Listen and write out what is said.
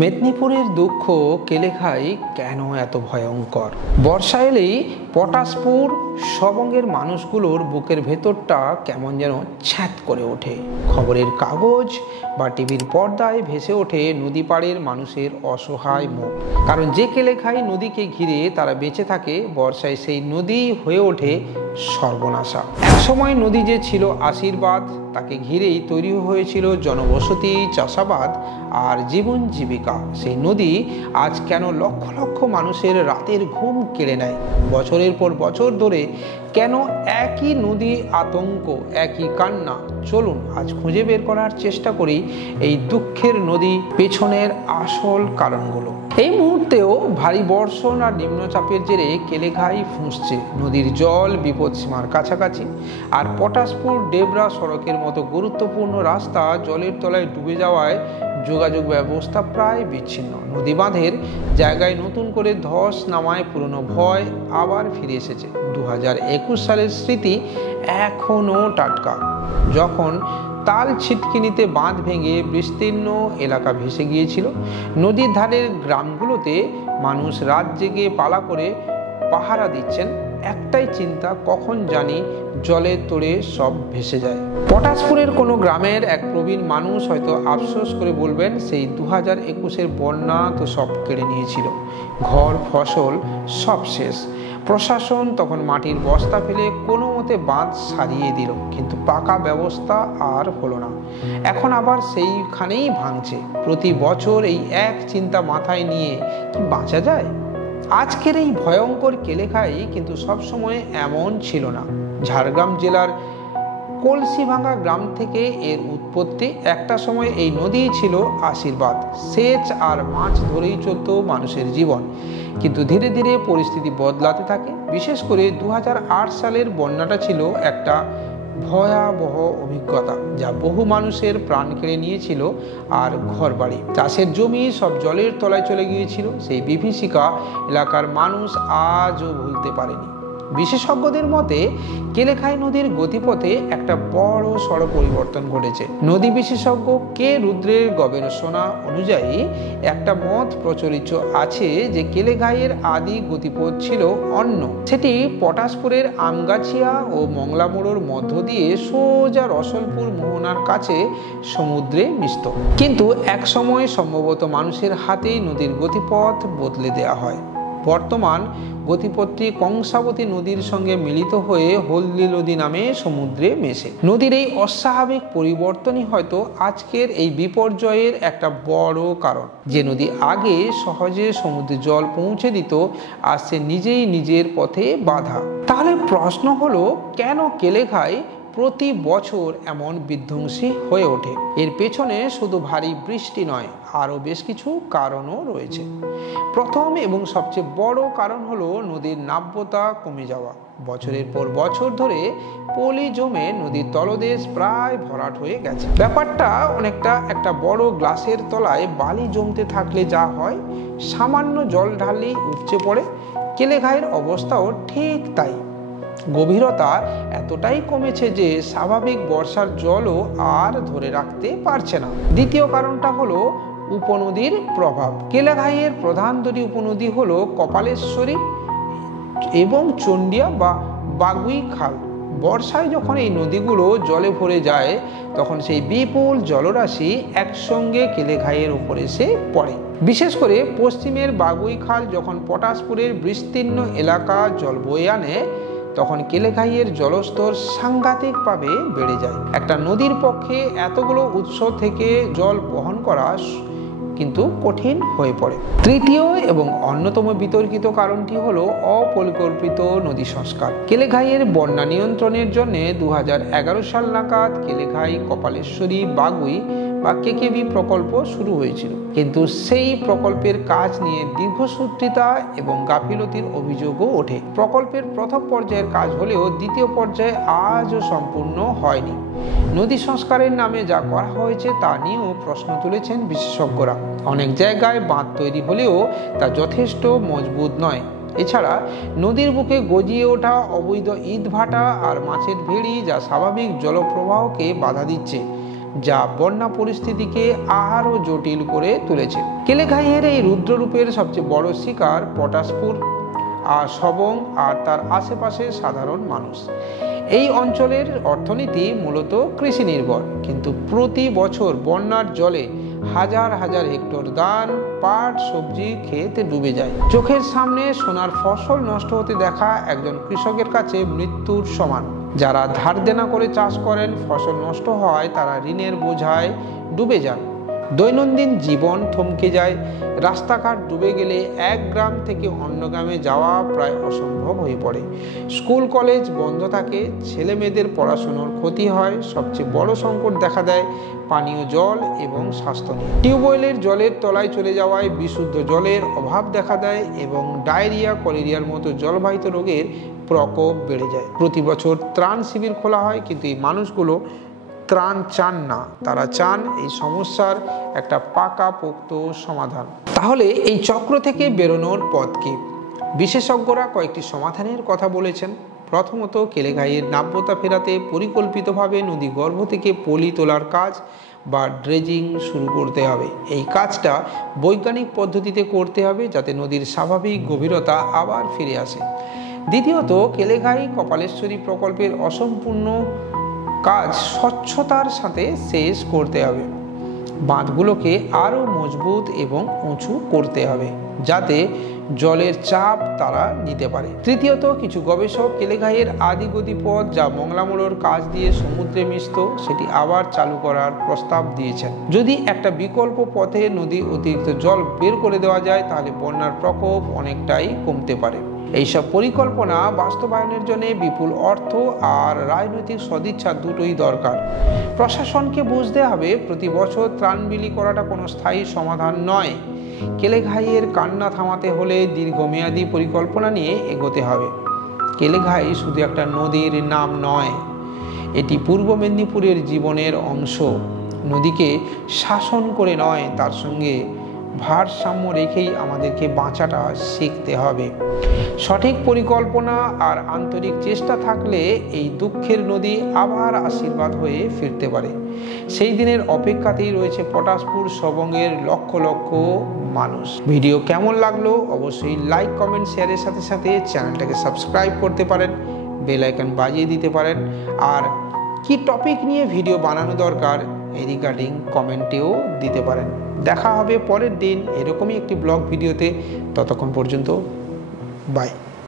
মেদিনীপুরের দুঃখ কেলেঘাই কেন এত ভয়ঙ্কর? বর্ষা এলেই পটাশপুর সবঙ্গের মানুষগুলোর বুকের ভেতরটা কেমন যেন ছ্যাঁত করে ওঠে। খবরের কাগজ বা টিভির পর্দায় ভেসে ওঠে নদী পাড়ের মানুষের অসহায় মুখ। কারণ যে কেলেঘাই নদীকে ঘিরে তারা বেঁচে থাকে, বর্ষায় সেই নদী হয়ে ওঠে সর্বনাশা। একসময় নদী যে ছিল আশীর্বাদ, তাকে ঘিরেই তৈরি হয়েছিল জনবসতি, চাষাবাদ আর জীবন জীবিকা। সেই নদী আজ কেন লক্ষ লক্ষ মানুষের রাতের ঘুম কেড়ে নেয়? বছরের পর বছর ধরে কেন একই নদী আতঙ্ক, একই কান্না? চলুন আজ খুঁজে বের করার চেষ্টা করি এই দুঃখের নদী পেছনের আসল কারণগুলো। এই মুহূর্তেও ভারী বর্ষণ আর নিম্নচাপের জেরে কেলেঘাই ফুঁসছে। নদীর জল বিপদসীমার কাছাকাছি, আর পটাশপুর ডেবরা সড়কের মতো গুরুত্বপূর্ণ রাস্তা জলের তলায় ডুবে যাওয়ায় যোগাযোগ ব্যবস্থা প্রায় বিচ্ছিন্ন। নদী বাঁধের জায়গায় নতুন করে ধস নামায় পুরনো ভয় আবার ফিরে এসেছে। 2021 সালের স্মৃতি এখনও টাটকা, যখন তাল ছিটকিনিতে বাঁধ ভেঙে বিস্তীর্ণ এলাকা ভেসে গিয়েছিল। নদীর ধারের গ্রামগুলোতে মানুষ রাত জেগে পালা করে পাহারা দিচ্ছেন, একটাই চিন্তা, কখন জানি জলের তোড়ে সব ভেসে যায়। পটাশপুরের কোনো গ্রামের এক প্রবীণ মানুষ হয়তো আফসোস করে বলবেন, সেই 2021-এর বন্যা তো সব কেড়ে নিয়েছিল, ঘর ফসল সব শেষ। প্রশাসন তখন মাটির বস্তা ফেলে কোনো মতে বাঁধ সারিয়ে দিল, কিন্তু পাকা ব্যবস্থা আর হলো না। এখন আবার সেইখানেই ভাঙছে। প্রতি বছর এই এক চিন্তা মাথায় নিয়ে কি বাঁচা যায়? আজকের এই ভয়ঙ্কর কেলেঘাই কিন্তু সবসময় এমন ছিল না। ঝাড়গ্রাম জেলার কলসিভাঙ্গা গ্রাম থেকে এর উৎপত্তি। একটা সময় এই নদী ছিল আশীর্বাদ, সেচ আর মাছ ধরেই চলত মানুষের জীবন। কিন্তু ধীরে ধীরে পরিস্থিতি বদলাতে থাকে। বিশেষ করে 2008 সালের বন্যাটা ছিল একটা ভয়াবহ অভিজ্ঞতা, যা বহু মানুষের প্রাণ কেড়ে নিয়েছিল আর ঘরবাড়ি, চাষের জমি সব জলের তলায় চলে গিয়েছিল। সেই বিভীষিকা এলাকার মানুষ আজও ভুলতে পারেনি। বিশেষজ্ঞদের মতে কেলেঘাই নদীর গতিপথে একটা বড় সড় পরিবর্তন ঘটেছে। নদী বিশেষজ্ঞ কে রুদ্রের গবেষণা অনুযায়ী একটা মত প্রচলিত আছে যে কেলেঘাইয়ের আদি গতিপথ ছিল অন্য। সেটি পটাশপুরের আমগাছিয়া ও মংলামোড়োর মধ্য দিয়ে সোজা রসলপুর মোহনার কাছে সমুদ্রে মিশত। কিন্তু এক সময় সম্ভবত মানুষের হাতেই নদীর গতিপথ বদলে দেওয়া হয়। বর্তমান গতিপথটি কংসাবতী নদীর সঙ্গে মিলিত হয়ে হলদি নদী নামে সমুদ্রে মেশে। নদীর এই অস্বাভাবিক পরিবর্তনই হয়তো আজকের এই বিপর্যয়ের একটা বড় কারণ। যে নদী আগে সহজে সমুদ্রে জল পৌঁছে দিত, আজ সে নিজেই নিজের পথে বাধা। তাহলে প্রশ্ন হলো, কেন কেলেঘাই প্রতি বছর এমন বিধ্বংসী হয়ে ওঠে? এর পেছনে শুধু ভারী বৃষ্টি নয়, আরও বেশ কিছু কারণও রয়েছে। প্রথম এবং সবচেয়ে বড় কারণ হলো নদীর নাব্যতা কমে যাওয়া। বছরের পর বছর ধরে পলি জমে নদীর তলদেশ প্রায় ভরাট হয়ে গেছে। ব্যাপারটা অনেকটা একটা বড় গ্লাসের তলায় বালি জমতে থাকলে যা হয়, সামান্য জল ঢাললেই উপচে পড়ে। কেলেঘাইয়ের অবস্থাও ঠিক তাই। গভীরতা এতটাই কমেছে যে স্বাভাবিক বর্ষার জলও আর ধরে রাখতে পারছে না। দ্বিতীয় কারণটা হলো উপনদীর প্রভাব। কেলেঘাইয়ের প্রধান দুটি উপনদী হলো কপালেশ্বরী এবং চন্ডিয়া বা বাগুই খাল। বর্ষায় যখন এই নদীগুলো জলে ভরে যায়, তখন সেই বিপুল জলরাশি একসঙ্গে কেলেঘাইয়ের উপরে এসে পড়ে। বিশেষ করে পশ্চিমের বাগুই খাল যখন পটাশপুরের বিস্তীর্ণ এলাকা জল বয়ে আনে, তখন কেলেঘাইয়ের জলস্তর সাংঘাতিকভাবে বেড়ে যায়। একটা নদীর পক্ষে এতগুলো উৎস থেকে জল বহন করা কিন্তু কঠিন হয়ে পড়ে। তৃতীয় এবং অন্যতম বিতর্কিত কারণটি হলো অপরিকল্পিত নদী সংস্কার। কেলেঘাইয়ের বন্যা নিয়ন্ত্রণের জন্য 2011 সাল নাগাদ কেলেঘাই কপালেশ্বরী বাগুই বা কেকেবি প্রকল্প শুরু হয়েছিল। কিন্তু সেই প্রকল্পের কাজ নিয়ে দীর্ঘসূত্রিতা এবং গাফিলতির অভিযোগও ওঠে। প্রকল্পের প্রথম পর্যায়ের কাজ হলেও দ্বিতীয় পর্যায়ে আজও সম্পূর্ণ হয়নি। নদী সংস্কারের নামে যা করা হয়েছে তা নিয়েও প্রশ্ন তুলেছেন বিশেষজ্ঞরা। অনেক জায়গায় বাঁধ তৈরি হলেও তা যথেষ্ট মজবুত নয়। এছাড়া নদীর বুকে গজিয়ে ওঠা অবৈধ ইটভাটা আর মাছের ভেড়ি, যা স্বাভাবিক জলপ্রবাহকে বাধা দিচ্ছে। যা বন্যা পরিস্থিতিকে আরও জটিল করে তুলেছে। কেলেঘাইয়ের এই রুদ্ররূপের সবচেয়ে বড় শিকার পটাশপুর আর সবং আর তার আশেপাশের সাধারণ মানুষ। এই অঞ্চলের অর্থনীতি মূলত কৃষি নির্ভর, কিন্তু প্রতি বছর বন্যার জলে হাজার হাজার হেক্টর ধান, পাট, সবজি ক্ষেতে ডুবে যায়। চোখের সামনে সোনার ফসল নষ্ট হতে দেখা একজন কৃষকের কাছে মৃত্যুর সমান। যারা ধার দেনা করে চাষ করেন, ফসল নষ্ট হয়, তারা ঋণের বোঝায় ডুবে যান। দৈনন্দিন জীবন থমকে যায়। রাস্তাঘাট ডুবে গেলে এক গ্রাম থেকে অন্য গ্রামে যাওয়া প্রায় অসম্ভব হয়ে পড়ে। স্কুল কলেজ বন্ধ থাকে, ছেলে মেয়েদের পড়াশোনার ক্ষতি হয়। সবচেয়ে বড় সংকট দেখা দেয় পানীয় জল এবং স্বাস্থ্য নিয়ে। টিউবওয়েলের জলের তলায় চলে যাওয়ায় বিশুদ্ধ জলের অভাব দেখা দেয় এবং ডায়রিয়া, কলেরিয়ার মতো জলবাহিত রোগের প্রকোপ বেড়ে যায়। প্রতি বছর ত্রাণ শিবির খোলা হয়, কিন্তু এই মানুষগুলো ত্রাণ চান না, তারা চান এই সমস্যার একটা পাকাপোক্ত সমাধান। তাহলে এই চক্র থেকে বেরোনোর পথ কি? বিশেষজ্ঞরা কয়েকটি সমাধানের কথা বলেছেন। প্রথমত, কেলেঘাইয়ের নাব্যতা ফেরাতে পরিকল্পিতভাবে নদী গর্ভ থেকে পলি তোলার কাজ বা ড্রেজিং শুরু করতে হবে। এই কাজটা বৈজ্ঞানিক পদ্ধতিতে করতে হবে, যাতে নদীর স্বাভাবিক গভীরতা আবার ফিরে আসে। দ্বিতীয়ত, কেলেঘাই কপালেশ্বরী প্রকল্পের অসম্পূর্ণ কাজ স্বচ্ছতার সাথে শেষ করতে হবে। বাঁধগুলোকে আরও মজবুত এবং উঁচু করতে হবে, যাতে জলের চাপ তারা নিতে পারে। তৃতীয়ত, কিছু গবেষক কেলেঘাইয়ের আদি গতিপথ, যা মংলামোড়োর কাজ দিয়ে সমুদ্রে মিশত, সেটি আবার চালু করার প্রস্তাব দিয়েছেন। যদি একটা বিকল্প পথে নদী অতিরিক্ত জল বের করে দেওয়া যায়, তাহলে বন্যার প্রকোপ অনেকটাই কমতে পারে। এইসব পরিকল্পনা বাস্তবায়নের জন্য বিপুল অর্থ আর রাজনৈতিক সদিচ্ছা দুটোই দরকার। প্রশাসনকে বুঝতে হবে, প্রতি বছর ত্রাণ বিলি করাটা কোনো স্থায়ী সমাধান নয়। কেলেঘাইয়ের কান্না থামাতে হলে দীর্ঘমেয়াদী পরিকল্পনা নিয়ে এগোতে হবে। কেলেঘাই শুধু একটা নদীর নাম নয়, এটি পূর্ব মেদিনীপুরের জীবনের অংশ। নদীকে শাসন করে নয়, তার সঙ্গে ভারসাম্য রেখেই আমাদেরকে বাঁচাটা শিখতে হবে। সঠিক পরিকল্পনা আর আন্তরিক চেষ্টা থাকলে এই দুঃখের নদী আবার আশীর্বাদ হয়ে ফিরতে পারে। সেই দিনের অপেক্ষাতেই রয়েছে পটাশপুর সবংয়ের লক্ষ লক্ষ মানুষ। ভিডিও কেমন লাগলো অবশ্যই লাইক, কমেন্ট, শেয়ারের সাথে সাথে চ্যানেলটাকে সাবস্ক্রাইব করতে পারেন, বেল আইকন বাজিয়ে দিতে পারেন। আর কি টপিক নিয়ে ভিডিও বানানো দরকার এই রিগার্ডিং কমেন্টেও দিতে পারেন। দেখা হবে পরের দিন এরকমই একটি ব্লগ ভিডিওতে। ততক্ষণ পর্যন্ত বাই।